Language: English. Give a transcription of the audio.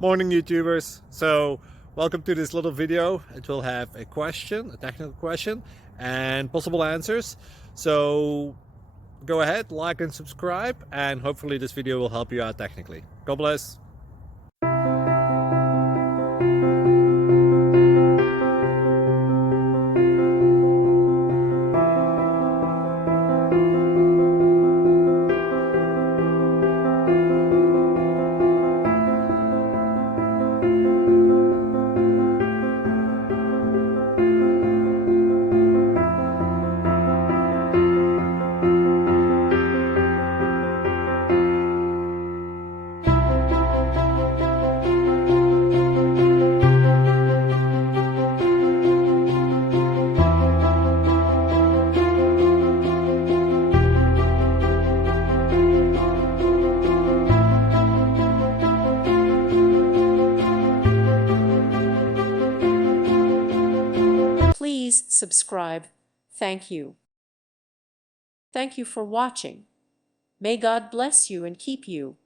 Morning YouTubers. So welcome to this little video. It will have a question, a technical question, and possible answers. So go ahead, like and subscribe, and hopefully this video will help you out technically. God bless. Please subscribe. Thank you. Thank you for watching. May God bless you and keep you.